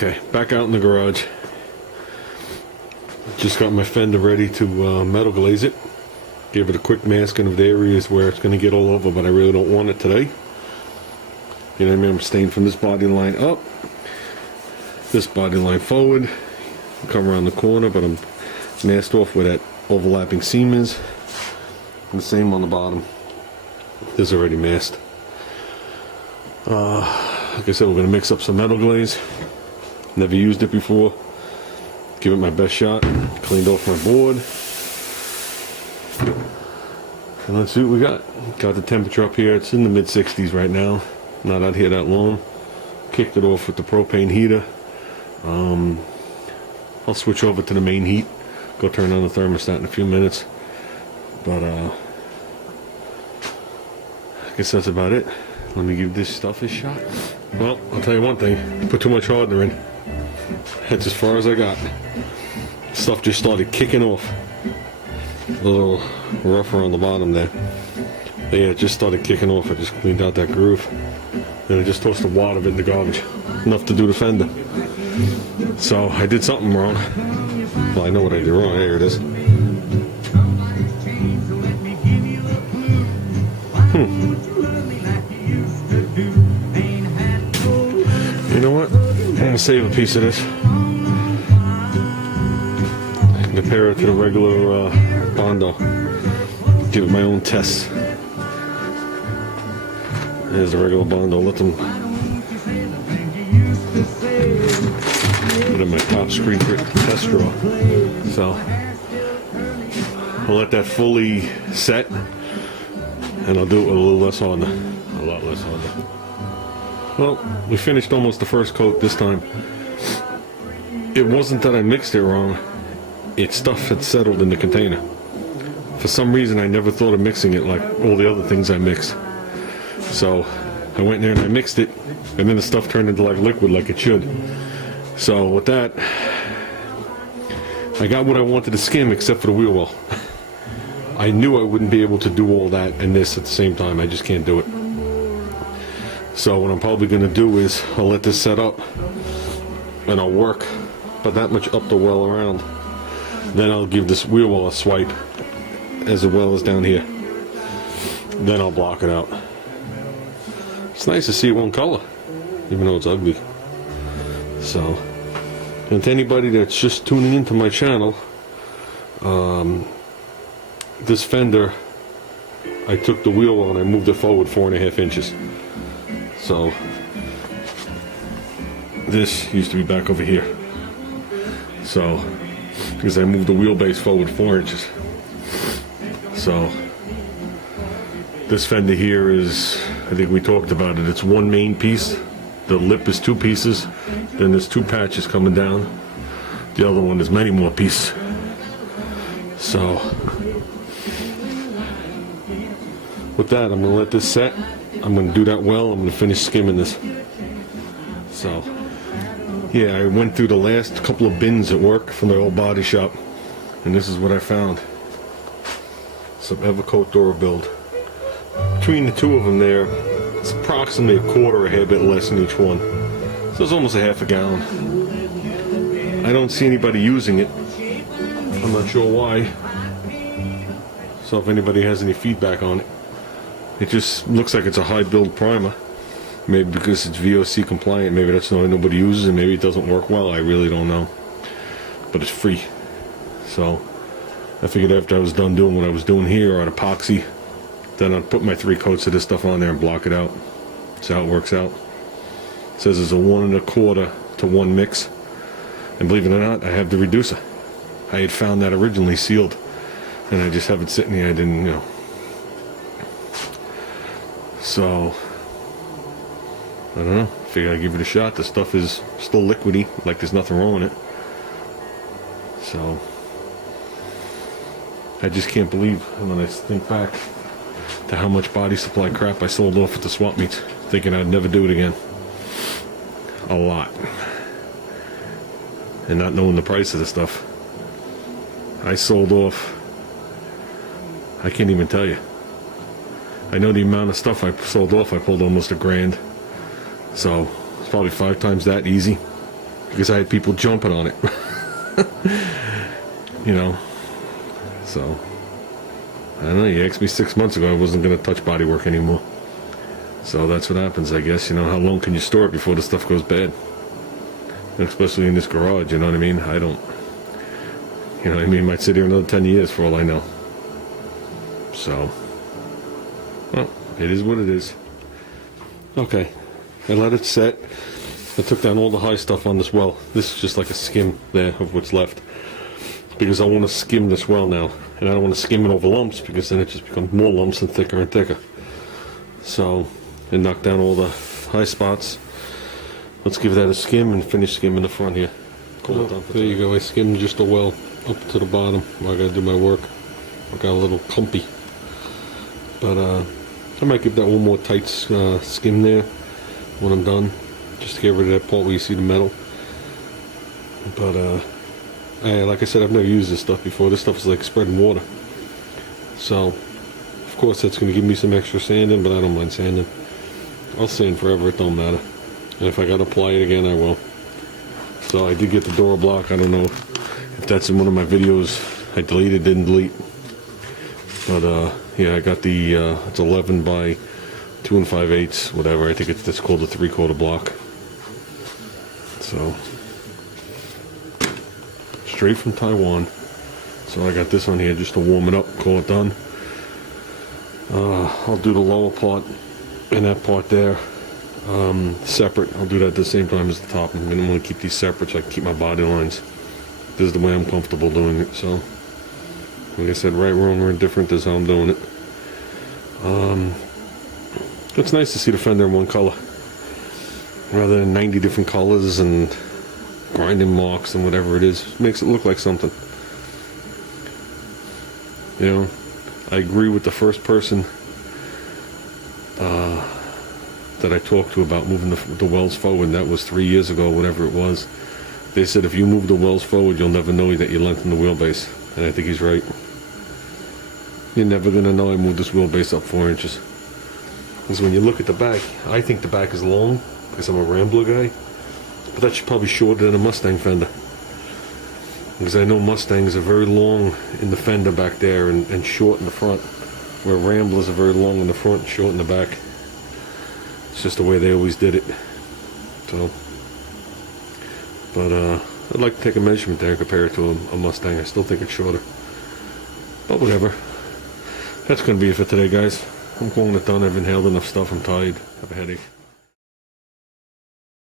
Okay, back out in the garage. Just got my Fender ready to metal glaze it. Give it a quick masking of the areas where it's going to get all over, but I really don't want it today. You know what I mean? I'm staying from this body line up, this body line forward, come around the corner, but I'm masked off where that overlapping seam is. And the same on the bottom. This is already masked. Like I said, we're going to mix up some metal glaze. Never used it before. Give it my best shot. Cleaned off my board. And let's see what we got. Got the temperature up here. It's in the mid-60s right now. Not out here that long. Kicked it off with the propane heater. I'll switch over to the main heat. Go turn on the thermostat in a few minutes. But I guess that's about it. Let me give this stuff a shot. Well, I'll tell you one thing. Put too much hardener in. That's as far as I got. Stuff just started kicking off. A little rougher on the bottom there. But yeah, it just started kicking off. I just cleaned out that groove. Then I just tossed a wad of it in the garbage. Enough to do the fender. So I did something wrong. Well, I know what I did wrong. There it is. You know what? I'm going to save a piece of this. Compare it to the regular Bondo. Give it my own test. There's the regular Bondo. Let them put in my top screen test drawer. So I'll let that fully set, and I'll do it with a little less hardener. A lot less hardener. Well, we finished almost the first coat this time. It wasn't that I mixed it wrong. It's stuff had settled in the container. For some reason, I never thought of mixing it like all the other things I mixed. So I went in there and I mixed it, and then the stuff turned into like liquid like it should. So with that, I got what I wanted to skim except for the wheel well. I knew I wouldn't be able to do all that and this at the same time. I just can't do it. So what I'm probably going to do is I'll let this set up and I'll work but that much up the well around. Then I'll give this wheel well a swipe as well as down here. Then I'll block it out. It's nice to see it one color, even though it's ugly. So, and to anybody that's just tuning into my channel, this Fender, I took the wheel well and I moved it forward 4.5 inches. So this used to be back over here. So because I moved the wheelbase forward 4 inches. So this Fender here is, I think we talked about it, it's one main piece. The lip is 2 pieces. Then there's 2 patches coming down. The other one is many more pieces. So with that, I'm going to let this set. I'm going to do that well. I'm going to finish skimming this. So yeah, I went through the last couple of bins at work from the old body shop, and this is what I found. Some Evercoat door build. Between the two of them there, it's approximately a quarter, a hair bit less than each one. So it's almost a half a gallon. I don't see anybody using it. I'm not sure why. So if anybody has any feedback on it. It just looks like it's a high build primer. Maybe because it's VOC compliant, maybe that's why nobody uses it, maybe it doesn't work well, I really don't know. But it's free. So I figured after I was done doing what I was doing here on epoxy, then I'd put my 3 coats of this stuff on there and block it out. That's how it works out. It says it's a 1 1/4 to 1 mix. And believe it or not, I have the reducer. I had found that originally sealed. And I just have it sitting here, I didn't, you know. So I don't know, figure I'd give it a shot. The stuff is still liquidy, like there's nothing wrong with it. So I just can't believe when I think back to how much body supply crap I sold off at the swap meets, thinking I'd never do it again. A lot. And not knowing the price of the stuff. I sold off, I can't even tell you. I know the amount of stuff I sold off, I pulled almost $1,000. So it's probably 5 times that easy. because I had people jumping on it. You know, so I don't know. You asked me 6 months ago I wasn't going to touch bodywork anymore. So that's what happens, I guess. You know, how long can you store it before the stuff goes bad? And especially in this garage, you know what I mean? I don't, you know what I mean? Might sit here another 10 years for all I know. So, well, it is what it is. Okay, I let it set. I took down all the high stuff on this well. This is just like a skim there of what's left, because I want to skim this well now, and I don't want to skim it over lumps, because then it just becomes more lumps and thicker. So, I knocked down all the high spots. Let's give that a skim and finish skimming the front here. Cool. There you go. I skimmed just a well up to the bottom where I gotta do my work. I got a little clumpy, but I might give that one more tight skim there when I'm done, just to get rid of that part where you see the metal. But like I said, I've never used this stuff before. This stuff is like spreading water. So, of course, that's going to give me some extra sanding, but I don't mind sanding. I'll sand forever, it don't matter. And if I got to apply it again, I will. So I did get the door block. I don't know if that's in one of my videos. I deleted, didn't delete. But yeah, I got the, it's 11 by 2 5/8, whatever. I think that's called a 3/4 block. So, straight from Taiwan. So I got this on here just to warm it up, call it done. I'll do the lower part and that part there separate. I'll do that at the same time as the top. I'm going to want to keep these separate so I can keep my body lines. This is the way I'm comfortable doing it. So, like I said, right, wrong, or indifferent is how I'm doing it. It's nice to see the Fender in one color, rather than 90 different colors and grinding marks and whatever it is. It makes it look like something. You know, I agree with the first person that I talked to about moving the wells forward. That was 3 years ago, whatever it was. They said if you move the wells forward, you'll never know that you lengthened the wheelbase. And I think he's right. You're never going to know I moved this wheelbase up 4 inches. Because when you look at the back, I think the back is long, because I'm a Rambler guy. But that's probably shorter than a Mustang fender. Because I know Mustangs are very long in the fender back there and short in the front. Where Ramblers are very long in the front and short in the back. It's just the way they always did it. So, but I'd like to take a measurement there and compare it to a Mustang. I still think it's shorter. But whatever. That's going to be it for today, guys. I'm calling it done. I've inhaled enough stuff. I'm tired. I have a headache.